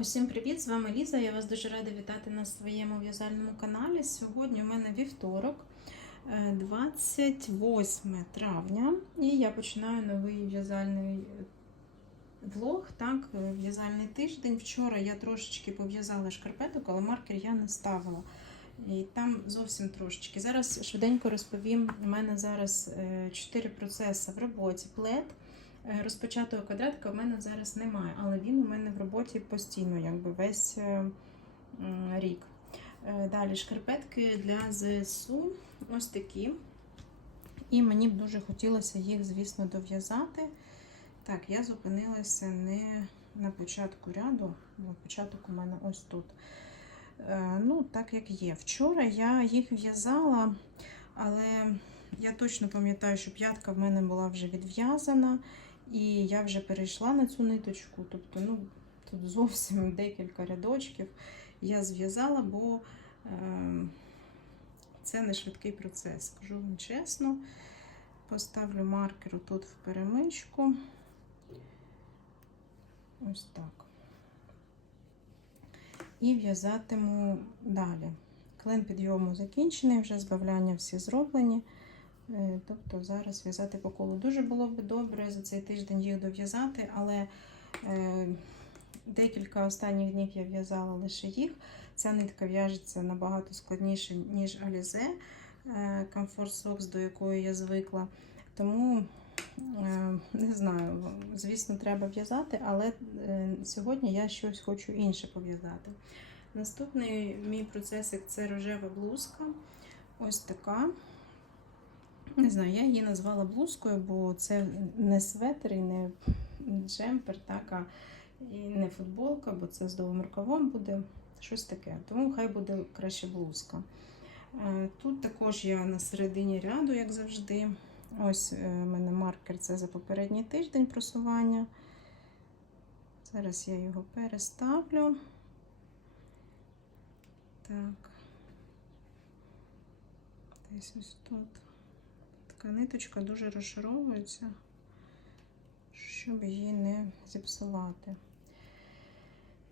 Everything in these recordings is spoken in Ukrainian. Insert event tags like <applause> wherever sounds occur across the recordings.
Усім привіт! З вами Ліза. Я вас дуже рада вітати на своєму в'язальному каналі. Сьогодні у мене вівторок, е, 28 травня, і я починаю новий в'язальний влог, так, е, в'язальний тиждень. Вчора я трошечки пов'язала шкарпеток, але маркер я не ставила. І там зовсім трошечки. Зараз швиденько розповім. У мене зараз 4 процеси в роботі. Плед. Е, Розпочатого квадратика в мене зараз немає, але він у мене в роботі постійно, якби весь е, рік. Е, Далі шкарпетки для ЗСУ ось такі. І мені б дуже хотілося їх, звісно, дов'язати. Так, я зупинилася не на початку ряду, бо початок у мене ось тут. Ну, так як є. Вчора я їх в'язала, але я точно пам'ятаю, що п'ятка в мене була вже відв'язана. І я вже перейшла на цю ниточку, тобто, ну, тут зовсім <laughs> декілька рядочків я зв'язала, бо е, це не швидкий процес. Скажу вам чесно. Поставлю маркер тут в перемичку. Ось так. І в'язатиму далі. Клин підйому закінчений, вже збавляння всі зроблені. Е, Тобто зараз в'язати по колу. Дуже було б добре за цей тиждень їх дов'язати, але е, декілька останніх днів я в'язала лише їх. Ця нитка в'яжеться набагато складніше, ніж Alize е, Comfort Socks, до якої я звикла. Тому не знаю, звісно, треба в'язати, але сьогодні я щось хочу інше пов'язати. Наступний мій процесик це рожева блузка. Ось така. Не знаю, я її назвала блузкою, бо це не светр і не джемпер, так, а і не футболка, бо це з довгим рукавом буде щось таке. Тому хай буде краще блузка. Е, Тут також я на середині ряду, як завжди. Ось е, у мене маркер це за попередній тиждень просування. Зараз я його переставлю. Так. Десь ось тут. Така ниточка дуже розшаровується, щоб її не зіпсувати.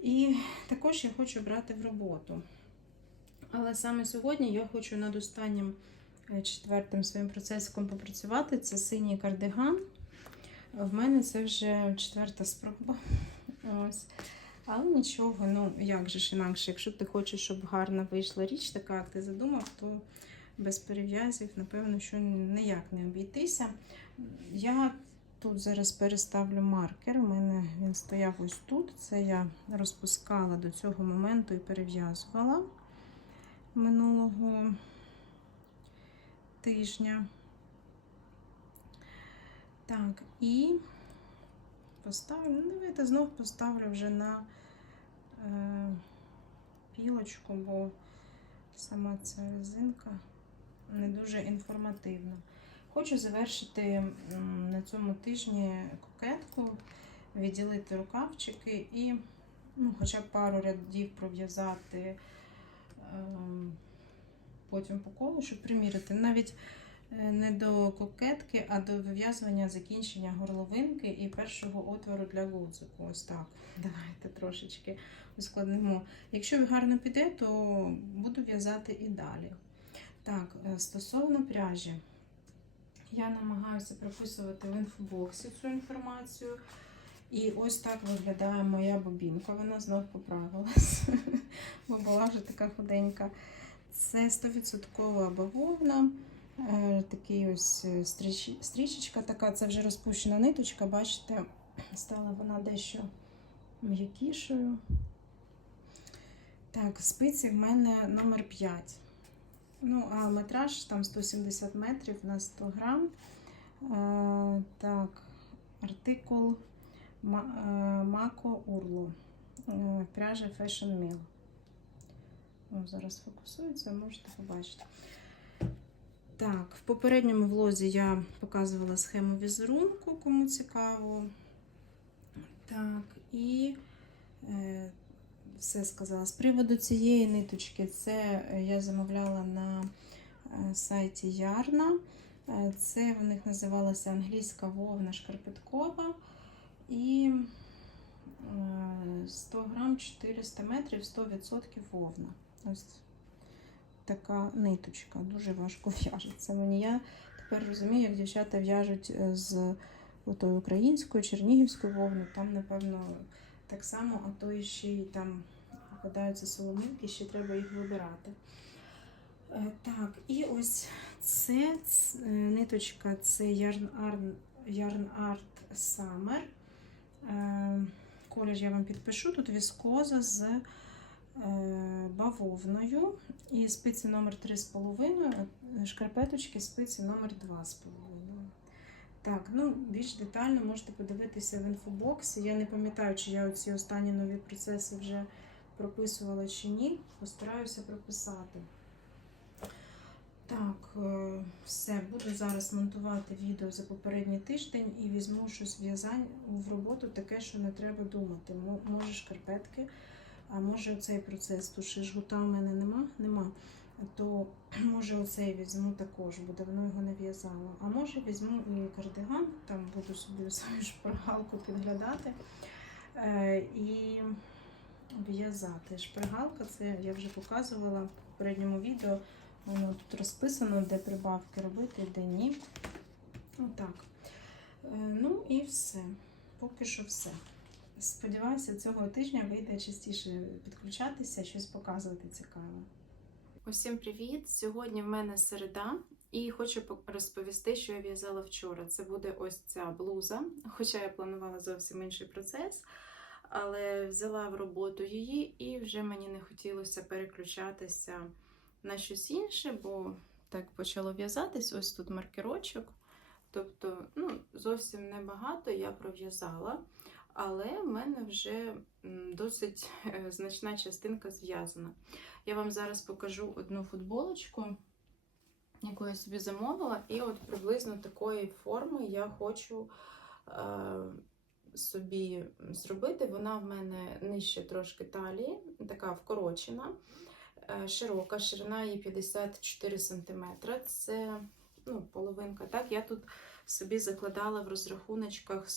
І також я хочу брати в роботу. Але саме сьогодні я хочу над останнім е, четвертим своїм процесиком попрацювати. Це синій кардиган. В мене це вже четверта спроба. Ось. Але нічого, ну як же ж інакше, якщо ти хочеш, щоб гарно вийшла річ, така, як ти задумав, то без перев'язів, напевно, що ніяк не обійтися. Я тут зараз переставлю маркер. У мене він стояв ось тут. Це я розпускала до цього моменту і перев'язувала минулого тижня. Так, і поставлю, ну, давайте знов поставлю вже на е, пілочку, бо сама ця резинка не дуже інформативна. Хочу завершити на цьому тижні кокетку, відділити рукавчики і ну, хоча б пару рядів пров'язати ем, потім по колу, щоб приміряти. Навіть е, не до кокетки, а до вив'язування закінчення горловинки і першого отвору для гудзику. Ось так. Давайте трошечки ускладнимо. Якщо гарно піде, то буду в'язати і далі. Так, е, стосовно пряжі, я намагаюся прописувати в інфобоксі цю інформацію. І ось так виглядає моя бобінка. Вона знов поправилась, <laughs> бо була вже така худенька. Це 100% бавовна. Е, Такий ось е, стріч, стрічечка така, це вже розпущена ниточка, бачите, стала вона дещо м'якішою. Так, спиці в мене номер 5. Ну, а метраж там 170 метрів на 100 грам. Е, так, артикул е, Мако Урло. Е, пряжа Fashion Mill. О, зараз фокусується, можете побачити. Так, в попередньому влозі я показувала схему візерунку, кому цікаво. Так, і е, все сказала. З приводу цієї ниточки, це я замовляла на е, сайті Ярна. Е, Це в них називалася англійська вовна шкарпеткова. І Е, 100 грам 400 метрів 100% вовна. Ось така ниточка. Дуже важко <laughs> в'яжеться. Мені я тепер розумію, як дівчата в'яжуть е, з українською, чернігівською вовною. Там, напевно, так само, а то і ще й там попадаються соломинки, ще треба їх вибирати. Е, Так, і ось це е, ниточка, це Yarn Art, Yarn Art Summer. Е, Колір я вам підпишу. Тут віскоза з бавовною і спиці номер 3,5, е, шкарпеточки спиці номер 2,5. Так, ну більш детально можете подивитися в інфобоксі. Я не пам'ятаю, чи я ці останні нові процеси вже прописувала чи ні. Постараюся прописати. Так, е, все, буду зараз монтувати відео за попередній тиждень і візьму щось в'язань в роботу, таке, що не треба думати. Може шкарпетки, а може оцей процес. Тут ще жгута в мене нема, нема. То <clears throat> може оцей візьму також, бо давно його не в'язала. А може візьму і кардиган, там буду собі <laughs> свою шпаргалку підглядати е, і в'язати. Шпаргалка, це я вже показувала в попередньому відео. Воно тут розписано, де прибавки робити, де ні. Отак. Е, Ну і все. Поки що все. Сподіваюся, цього тижня вийде частіше підключатися, щось показувати цікаве. Усім привіт! Сьогодні в мене середа, і хочу розповісти, що я в'язала вчора. Це буде ось ця блуза, хоча я планувала зовсім інший процес, але взяла в роботу її, і вже мені не хотілося переключатися на щось інше, бо так почало в'язатись. Ось тут маркерочок. Тобто, ну, зовсім небагато я пров'язала, але в мене вже досить е, значна частинка зв'язана. Я вам зараз покажу одну футболочку, яку я собі замовила, і от приблизно такої форми я хочу е, собі зробити. Вона в мене нижче трошки талії, така вкорочена е, широка, ширина її 54 см. Це ну, половинка. Так, я тут собі закладала в розрахуночках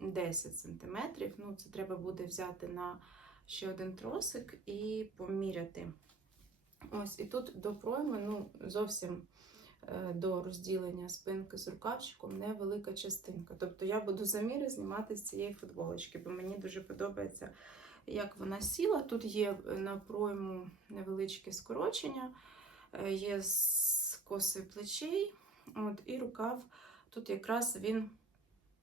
110 см. Ну, це треба буде взяти на ще один тросик і поміряти. Ось, і тут до пройми, ну, зовсім е, до розділення спинки з рукавчиком невелика частинка. Тобто я буду заміри знімати з цієї футболочки, бо мені дуже подобається як вона сіла. Тут є на пройму невеличке скорочення, е, є скоси плечей, от, і рукав. Тут якраз він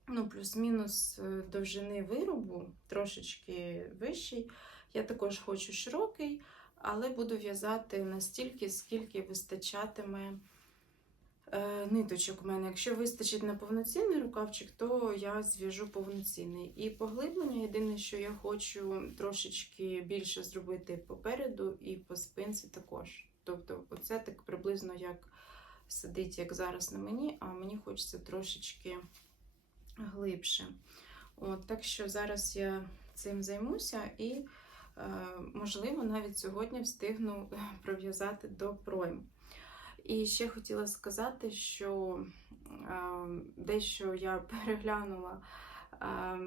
ну, плюс-мінус е, довжини виробу, трошечки вищий. Я також хочу широкий, але буду в'язати настільки, скільки вистачатиме е, ниточок у мене. Якщо вистачить на повноцінний рукавчик, то я зв'яжу повноцінний. І поглиблення, єдине, що я хочу трошечки більше зробити попереду і по спинці також. Тобто, оце так приблизно як сидить, як зараз на мені, а мені хочеться трошечки глибше. От, так що зараз я цим займуся і, е, можливо, навіть сьогодні встигну пров'язати до пройм. І ще хотіла сказати, що е, дещо я <laughs> переглянула е,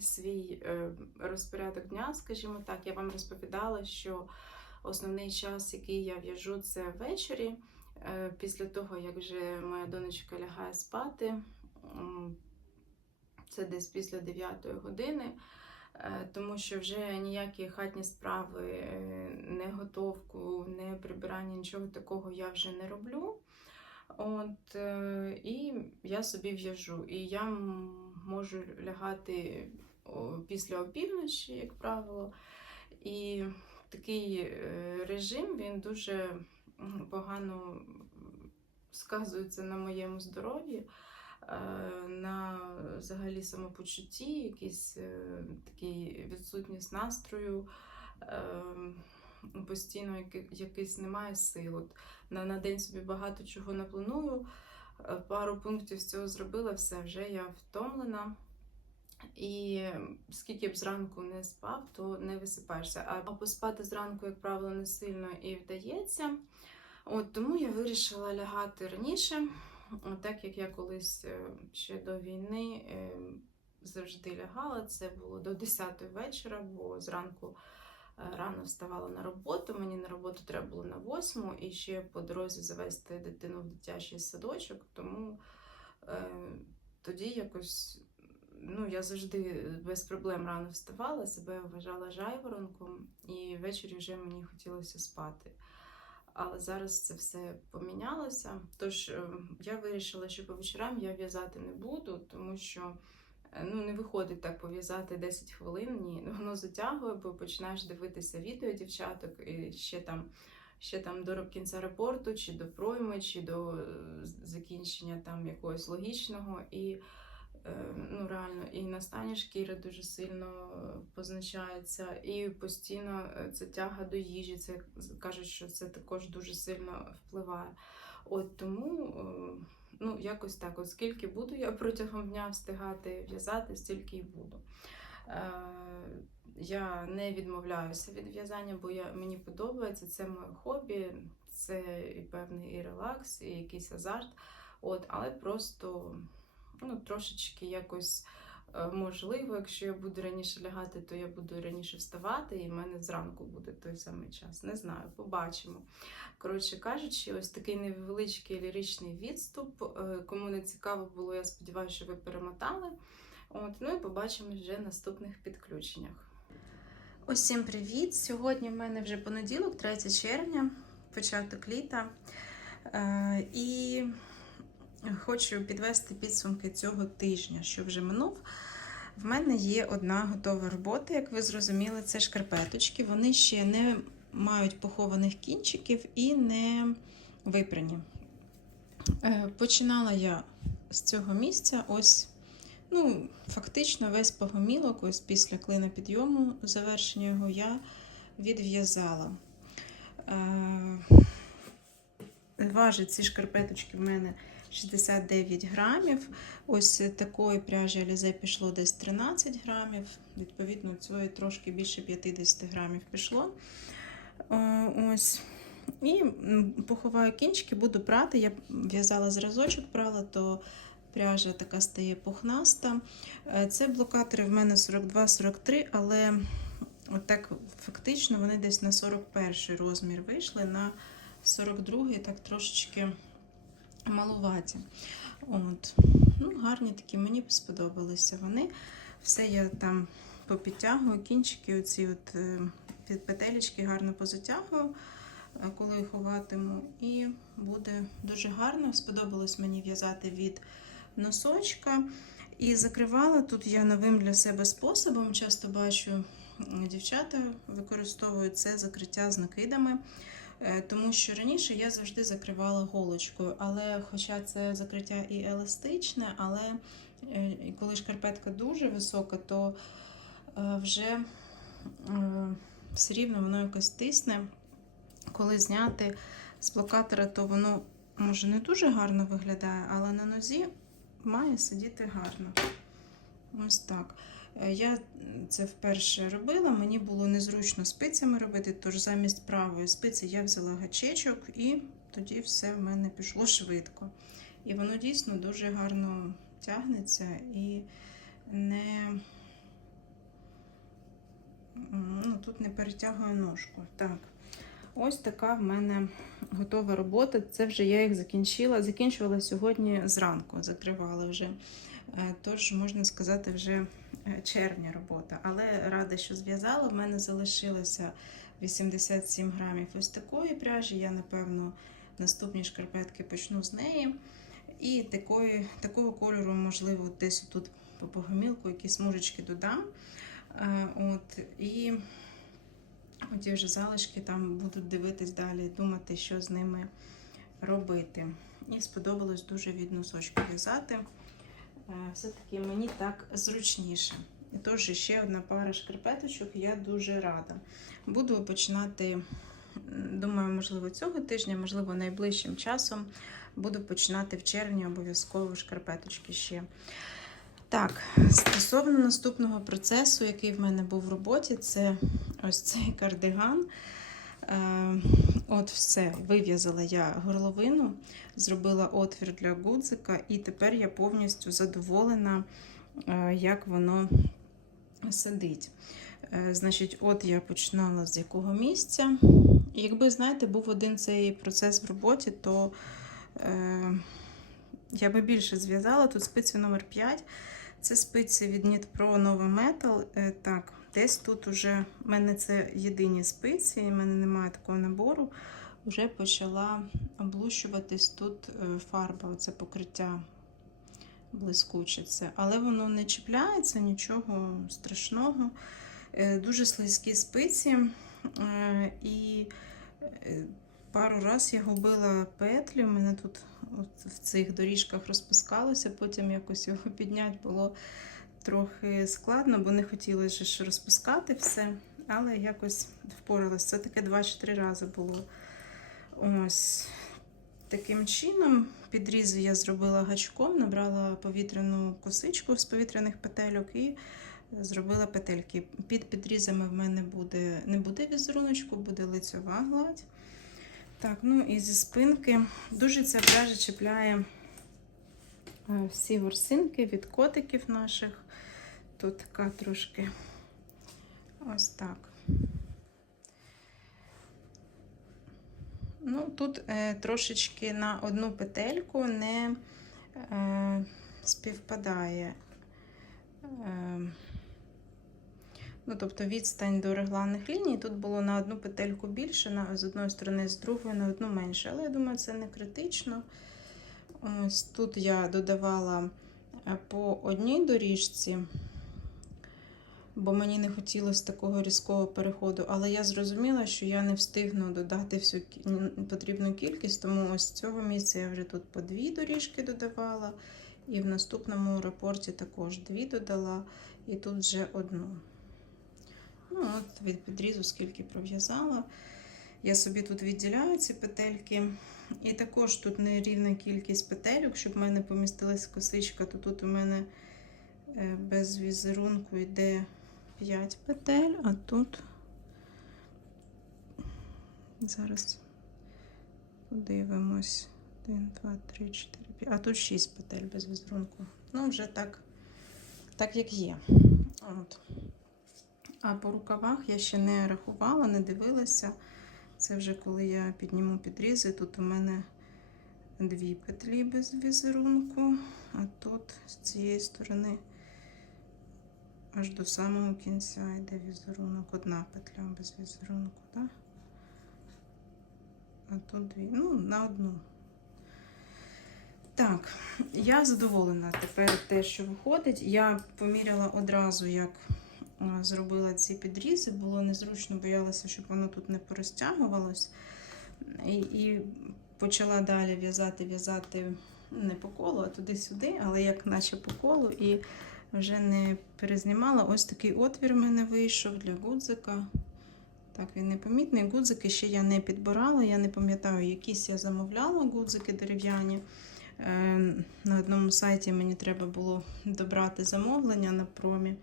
свій е, розпорядок дня, скажімо так, я вам розповідала, що основний час, який я в'яжу, це ввечері. Е, Після того, як вже моя донечка лягає спати, це десь після 9 години, е, тому що вже ніякі хатні справи, е, не готовку, не прибирання, нічого такого я вже не роблю. От, е, і я собі в'яжу. І я можу лягати після опівночі, як правило. І такий режим він дуже погано сказується на моєму здоров'ї, на взагалі самопочутті, якийсь е, такий відсутність настрою. е, Постійно якийсь немає сил. От на, на день собі багато чого напланую. е, Пару пунктів з цього зробила, все, вже я втомлена. І скільки б зранку не спав, то не висипаєшся. А поспати зранку, як правило, не сильно і вдається. От тому я вирішила лягати раніше, так як я колись е, ще до війни е, завжди лягала. Це було до 10 вечора, бо зранку е, рано вставала на роботу. Мені на роботу треба було на 8 і ще по дорозі завести дитину в дитячий садочок. Тому е, тоді якось ну, я завжди без проблем рано вставала, себе вважала жайворонком, і ввечері вже мені хотілося спати. Але зараз це все помінялося. Тож е, я вирішила, що по вечорам я в'язати не буду, тому що е, ну, не виходить так пов'язати 10 хвилин. Ні, воно затягує, бо починаєш дивитися відео дівчаток і ще там. Ще там до кінця репорту, чи до пройми, чи до е, закінчення там якогось логічного. І ну реально і настання шкіри дуже сильно е, позначається, і постійно е, це тяга до їжі. Це кажуть, що це також дуже сильно впливає. От тому. е, Ну, якось так, от скільки буду я <laughs> протягом дня встигати в'язати, стільки і буду. Е, я не відмовляюся від в'язання, бо я, мені подобається, це моє хобі, це і певний і релакс, і якийсь азарт. От, але просто ну, трошечки якось е, можливо, якщо я буду раніше лягати, то я буду раніше вставати, і в мене зранку буде той самий час. Не знаю, побачимо. Коротше кажучи, ось такий невеличкий ліричний відступ. Е, Кому не цікаво було, я сподіваюся, що ви перемотали. От, ну і побачимо вже в наступних підключеннях. Усім привіт! Сьогодні в мене вже понеділок, 3 червня, початок літа. Е, І хочу підвести підсумки цього тижня, що вже минув. В мене є одна готова робота, як ви зрозуміли, це шкарпеточки. Вони ще не мають похованих кінчиків і не випрані. Е, Починала я з цього місця. Ось, ну, фактично, весь погомілок, ось після клина підйому, завершення його я відв'язала. Важить ці шкарпеточки в мене 69 грамів. Ось такої пряжі Алізе пішло десь 13 грамів. Відповідно, цієї трошки більше 50 грамів пішло. Е, Ось. І поховаю кінчики, буду прати. Я в'язала зразочок, прала, то пряжа така стає пухнаста. Е, Це блокатори в мене 42-43, але отак фактично вони десь на 41 розмір вийшли, на 42 так трошечки малуваті. От. Ну, гарні такі, мені сподобалися вони. Все я там попідтягую, кінчики, оці от е, під петелечки гарно позатягую, е, коли їх ховатиму. І буде дуже гарно. Сподобалось мені в'язати від носочка. І закривала тут я новим для себе способом. Часто бачу, дівчата використовують це закриття з накидами. Е, Тому що раніше я завжди закривала голочкою, але хоча це закриття і еластичне, але е, коли шкарпетка дуже висока, то е, вже все рівно воно якось тисне. Коли зняти з блокатора, то воно може не дуже гарно виглядає, але на нозі має сидіти гарно. Ось так. Е, Я це вперше робила, мені було незручно спицями робити, тож замість правої спиці я взяла гачечок і тоді все в мене пішло швидко. І воно дійсно дуже гарно тягнеться і не ну, тут не перетягує ножку. Так. Ось така в мене готова робота. Це вже я їх закінчила. Закінчувала сьогодні зранку, закривала вже. Е, Тож, можна сказати, вже червня робота. Але рада, що зв'язала. В мене залишилося 87 грамів ось такої пряжі. Я, напевно, наступні шкарпетки почну з неї. І такої, такого кольору, можливо, десь тут по погомілку якісь смужечки додам. Е, От, і оті вже залишки там будуть дивитись далі, думати, що з ними робити. І сподобалось дуже від носочку в'язати. Все-таки мені так зручніше. І тож ще одна пара шкарпеточок, я дуже рада. Буду починати, думаю, можливо, цього тижня, можливо, найближчим часом буду починати в червні обов'язково шкарпеточки ще. Так, стосовно наступного процесу, який в мене був в роботі, це ось цей кардиган. Е, От все, вив'язала я горловину, зробила отвір для гудзика, і тепер я повністю задоволена е, як воно сидить. Е, Значить, от я починала з якого місця. І якби, знаєте, був один цей процес в роботі, то е, я би більше зв'язала. Тут спиці номер 5. Це спиці від Knit Pro Metal. Е, так, десь тут уже в мене це єдині спиці, і в мене немає такого набору. Вже почала облущуватись тут е, фарба, оце покриття блискуче це. Але воно не чіпляється, нічого страшного. Е, Дуже слизькі спиці. е, І пару раз я губила петлі. У мене тут от в цих доріжках розпускалося, потім якось його <laughs> підняти було трохи складно, бо не хотілося ж розпускати все, але якось впоралася. Це таке 2 чи 3 рази було. Ось таким чином підрізи я зробила гачком, набрала повітряну косичку з повітряних петельок і зробила петельки. Під підрізами в мене буде, не буде візеруночку, буде лицьова гладь. Так, ну і зі спинки дуже ця пряжа чіпляє е, всі ворсинки від котиків наших. Тут така трошки ось так. Ну, тут е, трошечки на одну петельку не е, співпадає. Е, ну, тобто відстань до регланних ліній тут було на одну петельку більше, на, з одної сторони, з другої на одну менше. Але я думаю, це не критично. Ось тут я додавала е, по одній доріжці бо мені не хотілося такого різкого переходу. Але я зрозуміла, що я не встигну додати всю потрібну кількість, тому ось з цього місця я вже тут по дві доріжки додавала, і в наступному рапорті також дві додала, і тут вже одну. Ну, от від підрізу, скільки пров'язала. Я собі тут відділяю ці петельки. І також тут нерівна кількість петельок, щоб в мене помістилась косичка, то тут у мене е, без візерунку йде 5 петель, а тут зараз подивимось. 1, 2, 3, 4, 5. А тут 6 петель без візерунку. Ну, вже так, так як є. От. А по рукавах я ще не рахувала, не дивилася. Це вже коли я підніму підрізи. Тут у мене дві петлі без візерунку, а тут з цієї сторони аж до самого кінця йде візерунок. Одна петля без візерунку, так? А тут дві. Ну, на одну. Так, я задоволена тепер те, що виходить. Я поміряла одразу, як зробила ці підрізи. Було незручно, боялася, щоб воно тут не порозтягувалось. І, і почала далі в'язати, в'язати не по колу, а туди-сюди, але як наче по колу. І вже не перезнімала. Ось такий отвір в мене вийшов для гудзика. Так, він непомітний. Гудзики ще я не підбирала. Я не пам'ятаю, якісь я замовляла гудзики дерев'яні. Е, На одному сайті мені треба було добрати замовлення на промі.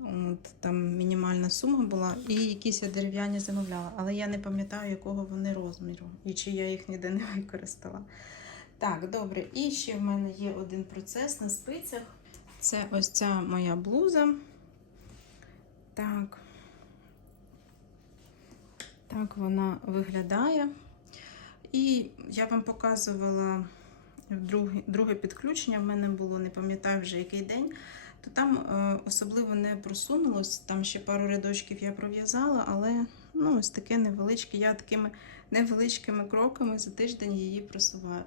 От, там мінімальна сума була, і якісь я дерев'яні замовляла, але я не пам'ятаю, якого вони розміру, і чи я їх ніде не використала. Так, добре. І ще в мене є один процес на спицях. Це ось ця моя блуза. Так. Так вона виглядає. І я вам показувала друге, друге підключення. В мене було, не пам'ятаю вже який день. То там е, особливо не просунулось. Там ще пару рядочків я пров'язала, але ну, ось таке невеличке. Я такими невеличкими кроками за тиждень її просуваю.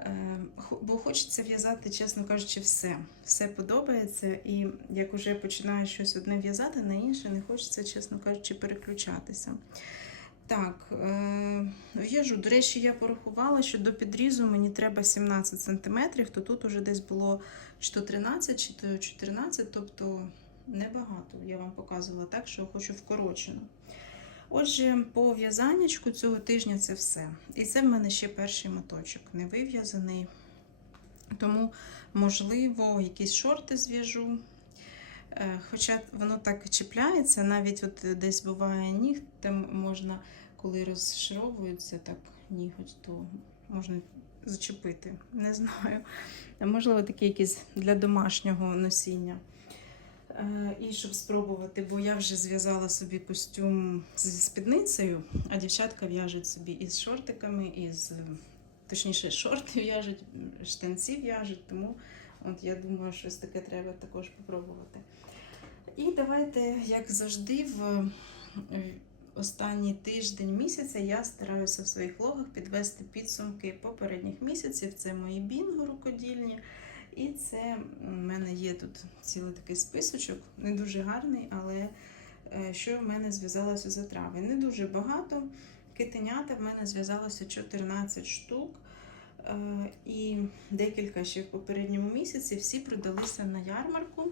Е, хо- Бо хочеться в'язати, чесно кажучи, все. Все подобається. І як уже починаю щось одне в'язати, на інше не хочеться, чесно кажучи, переключатися. Так, е, в'яжу. До речі, я порахувала, що до підрізу мені треба 17 см, то тут уже десь було чи то 13, чи то 14, тобто небагато. Я вам показувала так, що хочу вкорочено. Отже, по в'язаннячку цього тижня це все. І це в мене ще перший моточок, не вив'язаний. Тому, можливо, якісь шорти зв'яжу. Е, Хоча воно так чіпляється, навіть от десь буває нігтем можна, коли розшаровується так ніготь, то можна зачепити. Не знаю. Можливо, такі якісь для домашнього носіння. Е, І щоб спробувати, бо я вже зв'язала собі костюм зі спідницею, а дівчатка в'яжуть собі із шортиками, із точніше, шорти в'яжуть, штанці в'яжуть, тому от я думаю, щось таке треба також попробувати. І давайте, як завжди, в останній тиждень місяця я стараюся в своїх влогах підвести підсумки попередніх місяців. Це мої бінго рукодільні. І це в мене є тут цілий такий списочок, не дуже гарний, але е, що в мене зв'язалося за травень. Не дуже багато. Китенята в мене зв'язалося 14 штук. Е, І декілька ще в попередньому місяці всі продалися на ярмарку.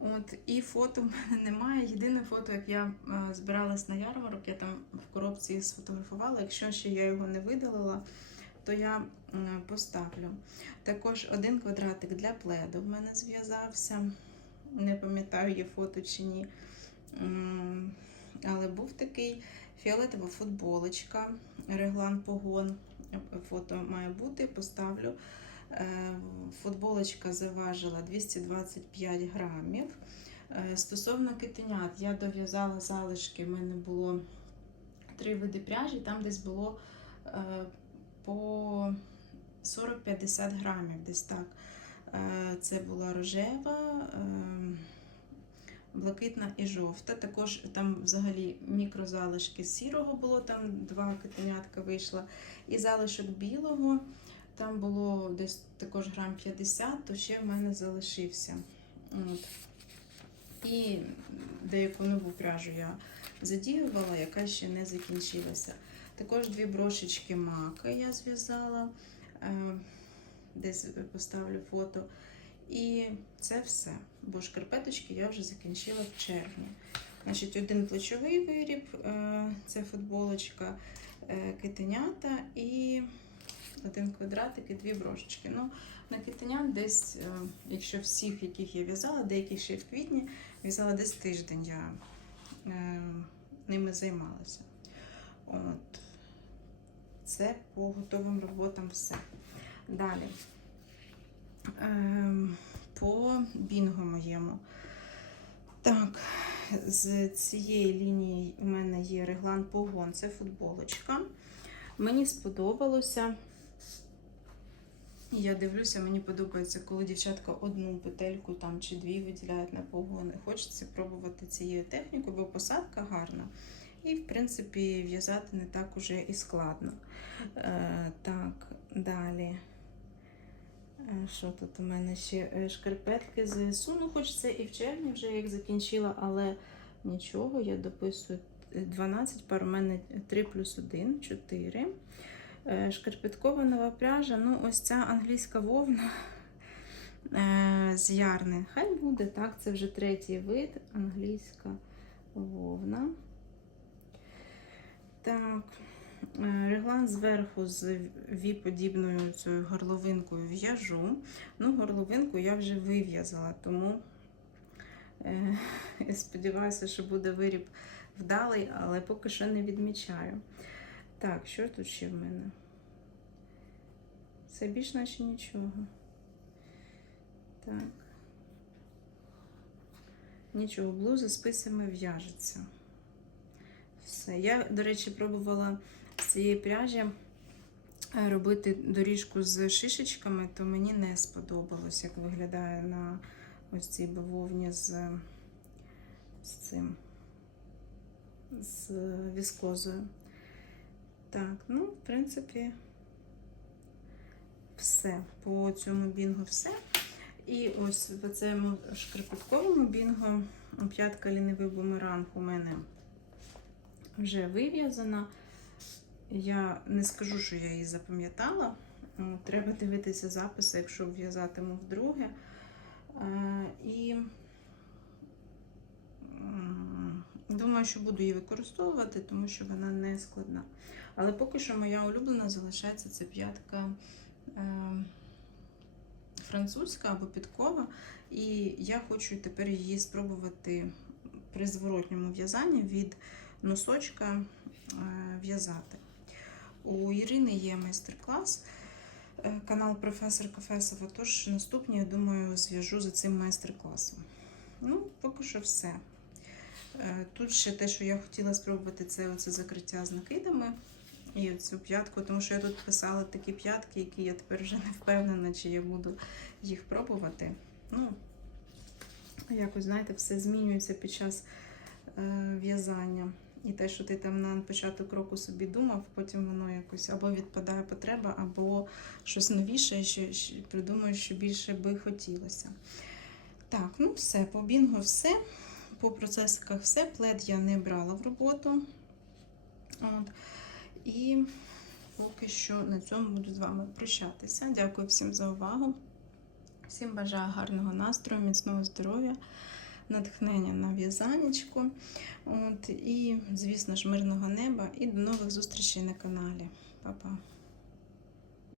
От, і фото в мене немає. Єдине фото, як я е, збиралась на ярмарок, я там в коробці сфотографувала. Якщо ще я його не видалила, то я поставлю. Також один квадратик для пледу в мене зв'язався. Не пам'ятаю, є фото чи ні. Але був такий фіолетова футболочка, реглан погон. Фото має бути, поставлю. Е, Футболочка заважила 225 грамів. Е, Стосовно китенят, я дов'язала залишки. В мене було три види пряжі, там десь було е, по 40-50 грамів, десь так. Е, Це була рожева, е, блакитна і жовта. Також там взагалі мікрозалишки сірого було, там два китенятка вийшло. І залишок білого. Там було десь також грам 50, то ще в мене залишився. От. І деяку нову пряжу я задіювала, яка ще не закінчилася. Також дві брошечки мака я зв'язала, е, десь поставлю фото. І це все. Бо шкарпеточки я вже закінчила в червні. Значить, один плечовий виріб, е, це футболочка, е, китенята і один квадратик і дві брошечки. Ну, на китенят десь, якщо всіх, яких я в'язала, деяких ще в квітні, в'язала десь тиждень я ними займалася. От. Це по готовим роботам все. Далі. Ем, по бінго моєму. Так, з цієї лінії у мене є реглан погон, це футболочка. Мені сподобалося. Я дивлюся, мені подобається, коли дівчатка одну петельку там чи дві виділяють на погони. Хочеться пробувати цією технікою, бо посадка гарна. І, в принципі, в'язати не так уже і складно. Е, так, далі. Що тут у мене ще Е, шкарпетки ЗСУ. Ну, хоч це і в червні вже як закінчила, але нічого, я дописую 12 пар, у мене 3 плюс 1, 4. Е, Шкарпеткова нова пряжа. Ну, ось ця англійська вовна е, з ярни. Хай буде так, це вже третій вид англійська вовна. Так, е, реглан зверху з ві-подібною цією горловинкою в'яжу. Ну, горловинку я вже вив'язала, тому е, <laughs> я сподіваюся, що буде виріб вдалий, але поки що не відмічаю. Так, що тут ще в мене? Це більш наче нічого. Так. Нічого, блуза з спицями в'яжеться. Все. Я, до речі, пробувала з цієї пряжі е, робити доріжку з шишечками, то мені не сподобалось, як виглядає на ось цій бавовні з, з цим, з віскозою. Так, ну, в принципі, все. По цьому бінгу все. І ось в цьому шкарпетковому бінгу п'ятка лінивий бумеранг у мене вже вив'язана. Я не скажу, що я її запам'ятала. Треба дивитися записи, якщо в'язатиму вдруге. Е, І думаю, що буду її використовувати, тому що вона не складна. Але поки що моя улюблена залишається це п'ятка е, французька або підкова. І я хочу тепер її спробувати при зворотньому в'язанні від носочка е, в'язати. у Ірини є майстер-клас, е, канал професор Кафесова. Тож наступні, я думаю, зв'яжу за цим майстер-класом. Ну, поки що все. Е, Тут ще те, що я хотіла спробувати, це оце закриття з накидами і цю п'ятку, тому що я тут писала такі п'ятки, які я тепер вже не впевнена, чи я буду їх пробувати. Ну, якось, знаєте, все змінюється під час е, в'язання. І те, що ти там на початок року собі думав, потім воно якось або відпадає потреба, або щось новіше, що, придумаєш, що більше би хотілося. Так, ну все, по бінгу все. По процесиках все. Плед я не брала в роботу. От. І поки що на цьому буду з вами прощатися. Дякую всім за увагу. Всім бажаю гарного настрою, міцного здоров'я, натхнення на в'язанечку. От, і, звісно ж, мирного неба і до нових зустрічей на каналі. Па-па!